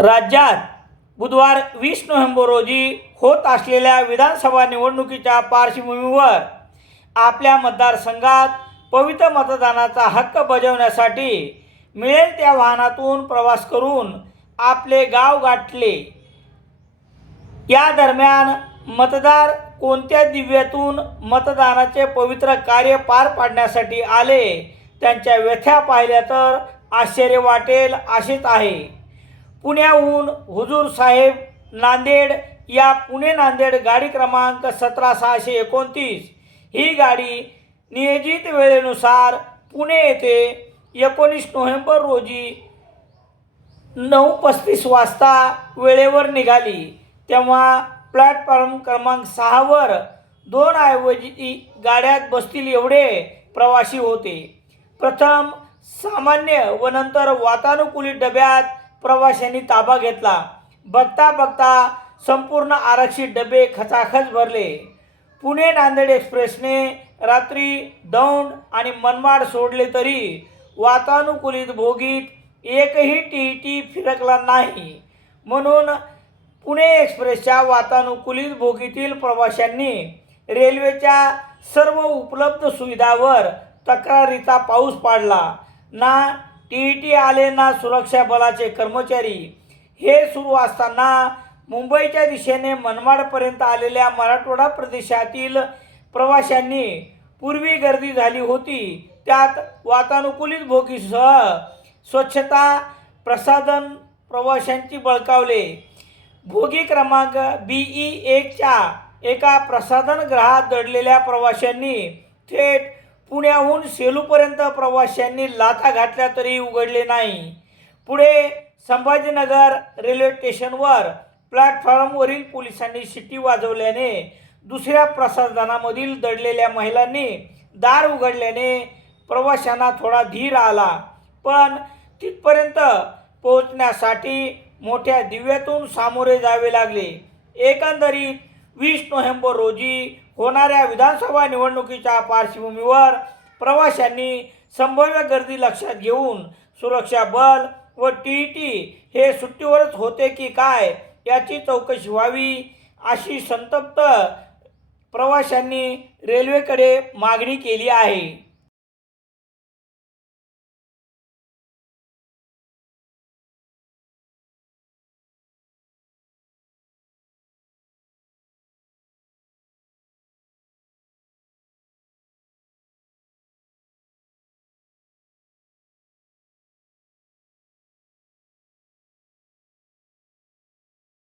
राज्यात बुधवार वीस नोव्हेंबर रोजी होत असलेल्या विधानसभा निवडणुकीच्या पार्श्वभूमीवर आपल्या मतदारसंघात पवित्र मतदानाचा हक्क बजावण्यासाठी मिळेल त्या वाहनातून प्रवास करून आपले गाव गाठले. या दरम्यान मतदार कोणत्या दिव्यातून मतदानाचे पवित्र कार्य पार पाडण्यासाठी आले त्यांच्या व्यथ्या पाहिल्या तर आश्चर्य वाटेल असेच आहे. पुण्याहून हुजूर साहेब नांदेड या पुणे नांदेड गाडी क्रमांक सतरा सहाशे एकोणतीस. ही गाडी नियोजित वेळेनुसार पुणे येथे एकोणीस नोव्हेंबर रोजी नऊ पस्तीस वाजता वेळेवर निघाली. तेव्हा प्लॅटफॉर्म क्रमांक सहावर दोन ऐवजी गाड्यात बसतील एवढे प्रवासी होते. प्रथम सामान्य व नंतर वातानुकूलित डब्यात प्रवाशांनी ताबा घेतला. बघता बघता संपूर्ण आरक्षित डबे खचाखच भरले. पुणे नांदेड एक्सप्रेसने रात्री दौंड आणि मनमाड सोडले तरी वातानुकूलित भोगीत एकही टी टी फिरकला नाही. म्हणून पुणे एक्सप्रेसच्या वातानुकूलित भोगीतील प्रवाशांनी रेल्वेच्या सर्व उपलब्ध सुविधावर तक्रारीचा पाऊस पाडला. ना टी टी आले ना सुरक्षा बलाचे कर्मचारी. हे सुरू असताना मुंबईच्या दिशेने मनमाडपर्यंत आलेल्या मराठवाडा प्रदेशातील प्रवाशांनी पूर्वी गर्दी झाली होती. त्यात वातानुकूलित भोगीसह स्वच्छता प्रसाधन प्रवाशांची बळकावले. भोगी क्रमांक बी ई एकच्या एका प्रसाधनगृहात दडलेल्या प्रवाशांनी थेट पुण्याहून सेलूपर्यंत प्रवाशांनी लाथा घातल्या तरी उघडले नाही. पुढे संभाजीनगर रेल्वे स्टेशनवर प्लॅटफॉर्मवरील पोलिसांनी शिट्टी वाजवल्याने दुसऱ्या प्रसाधनामधील दडलेल्या महिलांनी दार उघडल्याने प्रवाशांना थोडा धीर आला. पण तिथपर्यंत पोहोचण्यासाठी मोठ्या दिव्यातून सामोरे जावे लागले. एकंदरीत वीस नोव्हेंबर रोजी होणाऱ्या विधानसभा निवडणुकीच्या पार्श्वभूमीवर प्रवाशांनी संभाव्य गर्दी लक्षात घेऊन सुरक्षा बल व टी टी हे सुट्टीवरच होते की काय याची चौकशी व्हावी अशी संतप्त प्रवाशांनी रेल्वेकडे मागणी केली आहे.